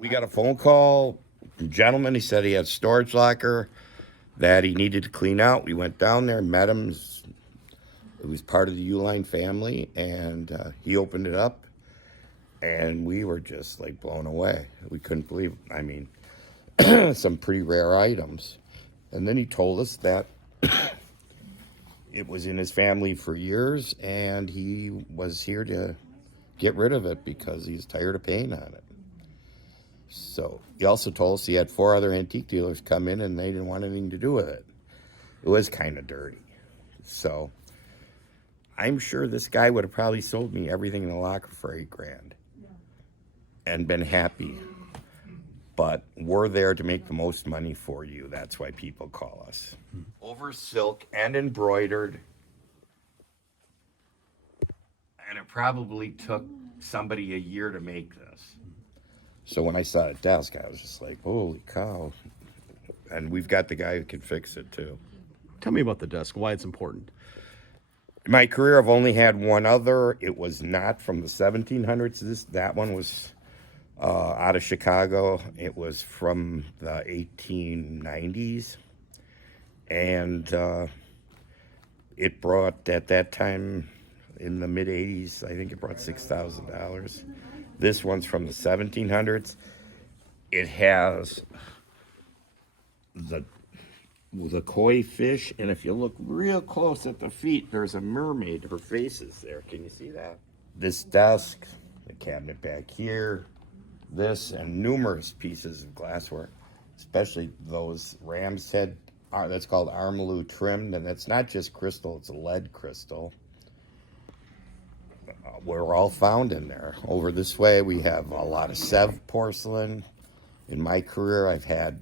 We got a phone call from a gentleman. He said he had a storage locker that he needed to clean out. We went down there, met him. It was part of the Uihlein family, and he opened it up, and we were just like blown away. We couldn't believe it. I mean, some pretty rare items. And then he told us that it was in his family for years, and he was here to get rid of it because he's tired of paying on it. So he also told us he had 4 other antique dealers come in, and they didn't want anything to do with it. It was kind of dirty. So I'm sure this guy would have probably sold me everything in the locker for $8,000 and been happy. But we're there to make the most money for you. That's why people call us. Over silk and embroidered. And it probably took somebody a year to make this. So when I saw the desk, I was just like, holy cow. And we've got the guy who can fix it too. Tell me about the desk, why it's important. In my career, I've only had one other. It was not from the 1700s. That one was out of Chicago. It was from the 1890s. And it brought, at that time, in the mid-80s, I think it brought $6,000. This one's from the 1700s. It has the koi fish, and if you look real close at the feet, there's a mermaid. Her face is there. Can you see that? This desk, the cabinet back here, this, and numerous pieces of glassware, especially those ram's head, that's called armalou trimmed, and that's not just crystal, it's a lead crystal. We're all found in there. Over this way, we have a lot of Sèvres porcelain. In my career, I've had,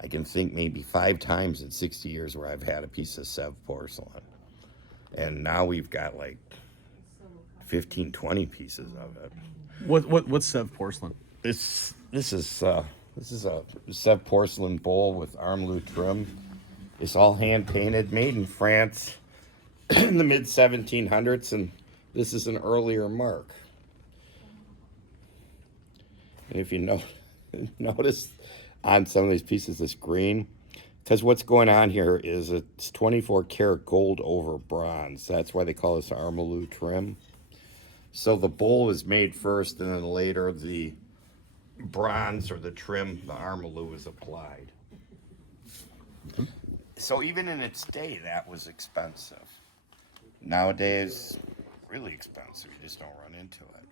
I can think maybe 5 times in 60 years where I've had a piece of Sèvres porcelain. And now we've got like 15, 20 pieces of it. What's Sèvres porcelain? This is a Sèvres porcelain bowl with armalou trim. It's all hand painted, made in France in the mid 1700s, and this is an earlier mark. And if you notice on some of these pieces, this green, because what's going on here is it's 24 karat gold over bronze. That's why they call this armalou trim. So the bowl is made first, and then later the bronze or the trim, the armalou, is applied. Mm-hmm. So even in its day, that was expensive. Nowadays, really expensive. You just don't run into it.